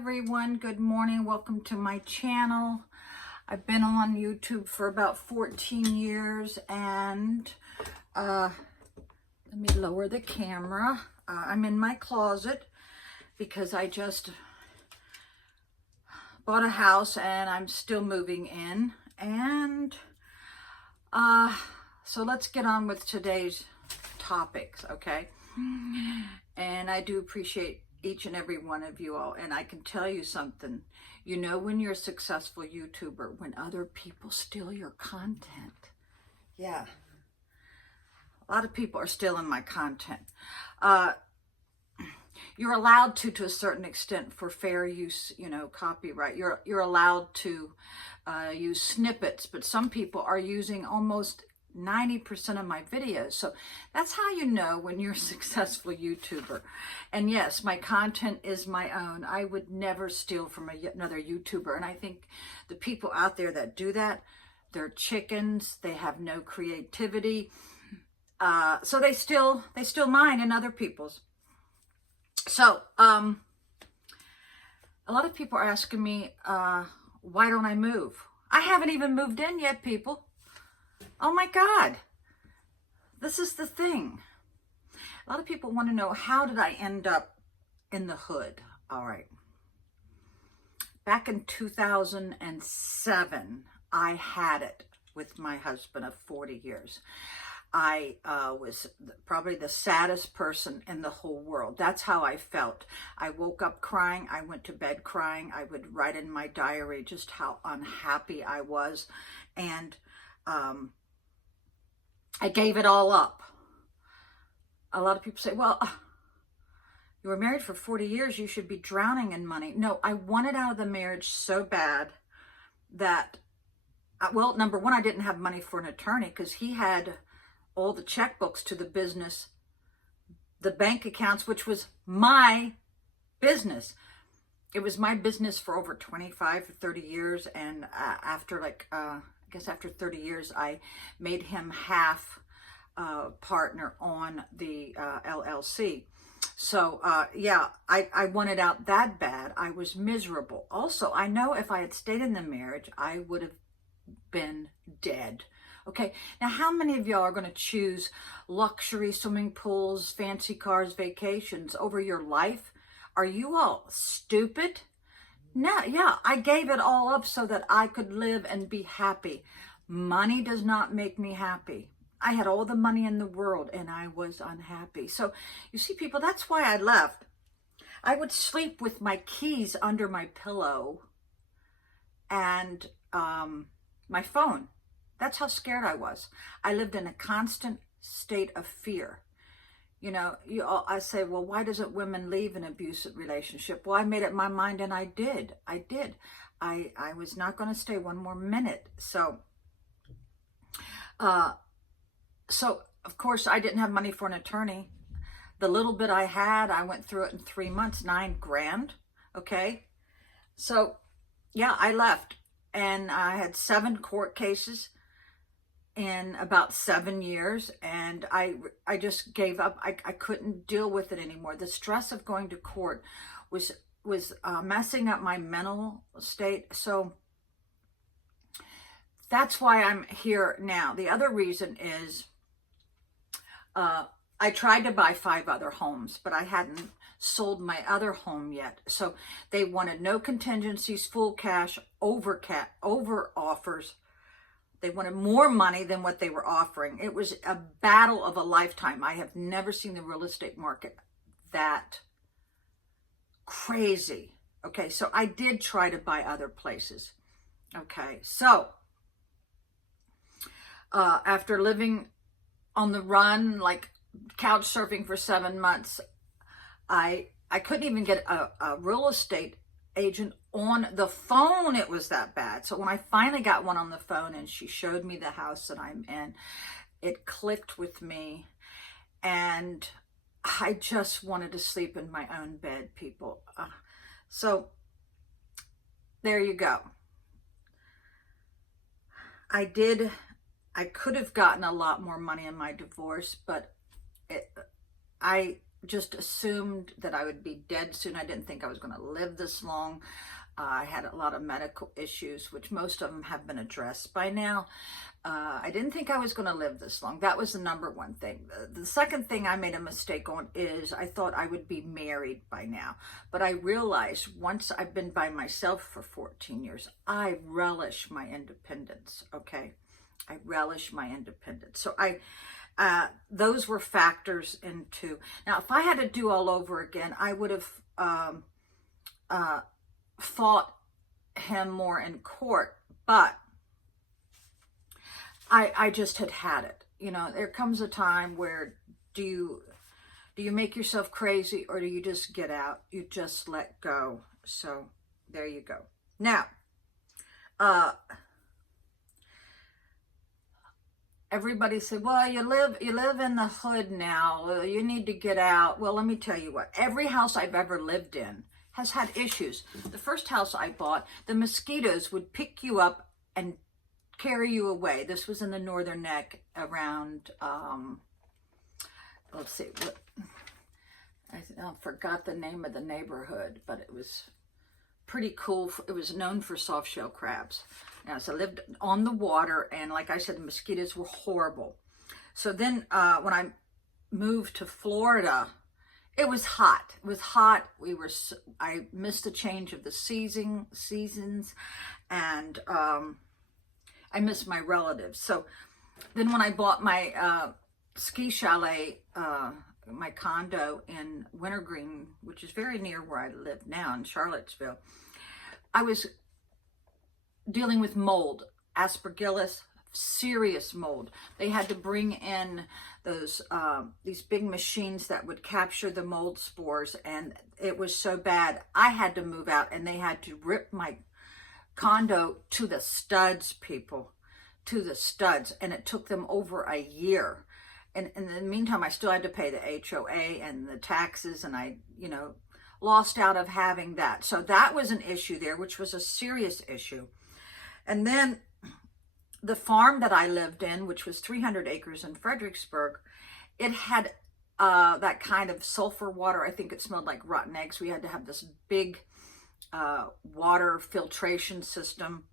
everyone. Good morning. Welcome to my channel. I've been on YouTube for about 14 years and let me lower the camera. I'm in my closet because I just bought a house and I'm still moving in. And so let's get on with today's topics, okay? And I do appreciate each and every one of you all. And I can tell you something. You know when you're a successful YouTuber, when other people steal your content. Yeah. A lot of people are stealing my content. You're allowed to a certain extent for fair use, copyright. You're allowed to use snippets, but some people are using almost 90% of my videos. So that's how you know when you're a successful YouTuber. And yes, my content is my own. I would never steal from another YouTuber. And I think the people out there that do that, they're chickens. They have no creativity. So they steal mine and other people's. So a lot of people are asking me, why don't I move? I haven't even moved in yet, people. Oh my God, this is the thing. A lot of people want to know, how did I end up in the hood? All right. Back in 2007, I had it with my husband of 40 years. I was probably the saddest person in the whole world. That's how I felt. I woke up crying. I went to bed crying. I would write in my diary just how unhappy I was. And I gave it all up. A lot of people say, well, you were married for 40 years. You should be drowning in money. No, I wanted out of the marriage so bad that, well, number one, I didn't have money for an attorney because he had all the checkbooks to the business, the bank accounts, which was my business. It was my business for over 25 or 30 years. And after I guess after 30 years, I made him half partner on the LLC. So yeah, I wanted out that bad. I was miserable. Also, I know if I had stayed in the marriage, I would have been dead. Okay, now how many of y'all are going to choose luxury swimming pools, fancy cars, vacations over your life? Are you all stupid? No, yeah, I gave it all up so that I could live and be happy. Money does not make me happy. I had all the money in the world and I was unhappy. So you see, people, that's why I left. I would sleep with my keys under my pillow and my phone. That's how scared I was. I lived in a constant state of fear. I say, well, why doesn't women leave an abusive relationship? Well, I made up my mind and I did. I was not going to stay one more minute. So of course I didn't have money for an attorney. The little bit I had, I went through it in 3 months, $9,000. Okay. So yeah, I left and I had 7 court cases in about 7 years, and I just gave up. I couldn't deal with it anymore. The stress of going to court was messing up my mental state. So that's why I'm here now. The other reason is I tried to buy 5 other homes, but I hadn't sold my other home yet. So they wanted no contingencies, full cash, over offers. They wanted more money than what they were offering. It was a battle of a lifetime. I have never seen the real estate market that crazy. Okay, so I did try to buy other places. Okay, so after living on the run, like couch surfing for 7 months, I couldn't even get a real estate agent on the phone. It was that bad. So when I finally got one on the phone and she showed me the house that I'm in, it clicked with me and I just wanted to sleep in my own bed, people. So there you go. I could have gotten a lot more money in my divorce, but I just assumed that I would be dead soon. I didn't think I was going to live this long. I had a lot of medical issues, which most of them have been addressed by now. I didn't think I was going to live this long. That was the number one thing. The second thing I made a mistake on is I thought I would be married by now. But I realized once I've been by myself for 14 years, I relish my independence, okay? I relish my independence. So those were factors into. Now, if I had to do all over again, I would have fought him more in court, but I just had it. You know, there comes a time where do you make yourself crazy, or do you just get out? You just let go. So there you go. Now, everybody said, well, you live in the hood now. You need to get out. Well, let me tell you what. Every house I've ever lived in has had issues. The first house I bought, the mosquitoes would pick you up and carry you away. This was in the Northern Neck around, let's see, I forgot the name of the neighborhood, but it was pretty cool. It was known for soft shell crabs. Now, so I lived on the water, and like I said, the mosquitoes were horrible. So then when I moved to Florida, it was hot. It was hot. I missed the change of the seasons, and I missed my relatives. So then when I bought my ski chalet, my condo in Wintergreen, which is very near where I live now in Charlottesville, I was dealing with mold, aspergillus, serious mold. They had to bring in those these big machines that would capture the mold spores, and it was so bad I had to move out, and they had to rip my condo to the studs, people, to the studs, and it took them over a year. And in the meantime, I still had to pay the HOA and the taxes, and I, lost out of having that. So that was an issue there, which was a serious issue. And then the farm that I lived in, which was 300 acres in Fredericksburg, it had that kind of sulfur water. I think it smelled like rotten eggs. We had to have this big water filtration system,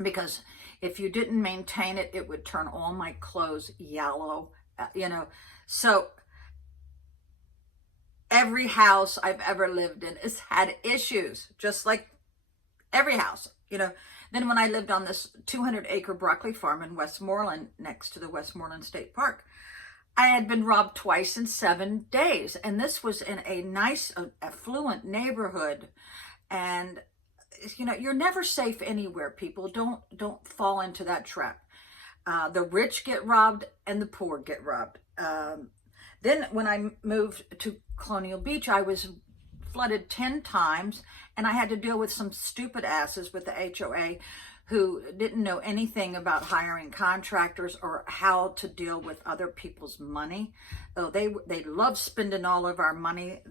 because if you didn't maintain it, it would turn all my clothes yellow, So every house I've ever lived in has had issues, just like every house, Then when I lived on this 200-acre broccoli farm in Westmoreland, next to the Westmoreland State Park, I had been robbed twice in 7 days. And this was in a nice, affluent neighborhood. And, you're never safe anywhere, people. Don't fall into that trap. The rich get robbed and the poor get robbed. Then when I moved to Colonial Beach, I was flooded 10 times, and I had to deal with some stupid asses with the HOA who didn't know anything about hiring contractors or how to deal with other people's money. Oh, they love spending all of our money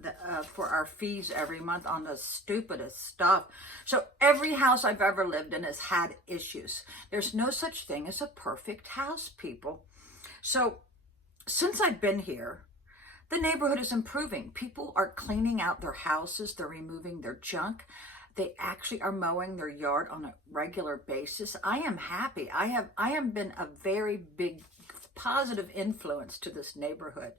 for our fees every month on the stupidest stuff. So every house I've ever lived in has had issues. There's no such thing as a perfect house, people. So since I've been here, the neighborhood is improving. People are cleaning out their houses. They're removing their junk. They actually are mowing their yard on a regular basis. I am happy. I have been a very big positive influence to this neighborhood.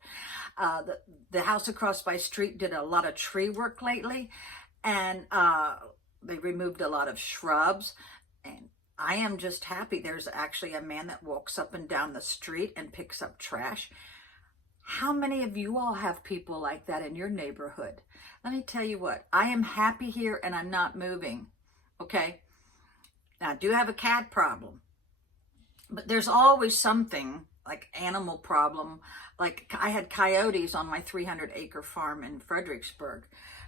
The house across my street did a lot of tree work lately, and they removed a lot of shrubs. And I am just happy. There's actually a man that walks up and down the street and picks up trash. How many of you all have people like that in your neighborhood? Let me tell you what, I am happy here and I'm not moving, okay? Now, I do have a cat problem, but there's always something like animal problem. Like I had coyotes on my 300-acre farm in Fredericksburg,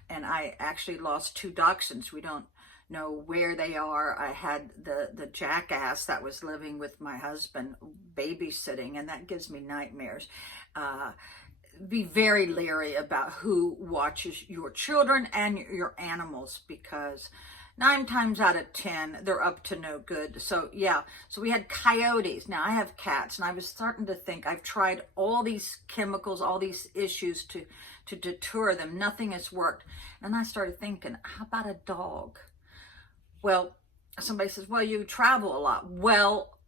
and I actually lost 2 dachshunds. We don't know where they are. I had the jackass that was living with my husband babysitting, and that gives me nightmares. Be very leery about who watches your children and your animals, because 9 times out of 10, they're up to no good. So yeah, so we had coyotes. Now I have cats, and I was starting to think I've tried all these chemicals, all these issues to to deter them. Nothing has worked. And I started thinking, how about a dog? Well, somebody says, well, you travel a lot. Well,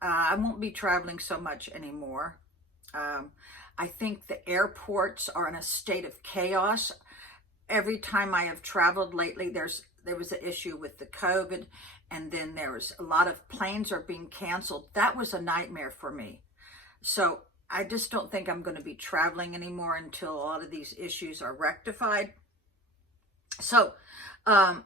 I won't be traveling so much anymore. I think the airports are in a state of chaos. Every time I have traveled lately, there was an issue with the COVID, and then there was a lot of planes are being canceled. That was a nightmare for me. So I just don't think I'm going to be traveling anymore until a lot of these issues are rectified. So I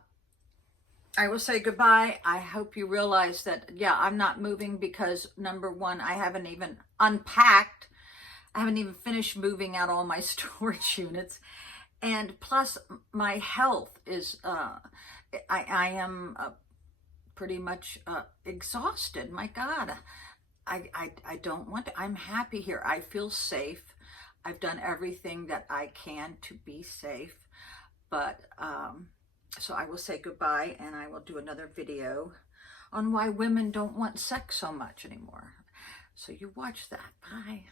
will say goodbye. I hope you realize that, yeah, I'm not moving because, number one, I haven't even unpacked. I haven't even finished moving out all my storage units. And plus, my health is, I am pretty much exhausted. My God, I don't want to. I'm happy here. I feel safe. I've done everything that I can to be safe. But, so I will say goodbye, and I will do another video on why women don't want sex so much anymore. So you watch that. Bye.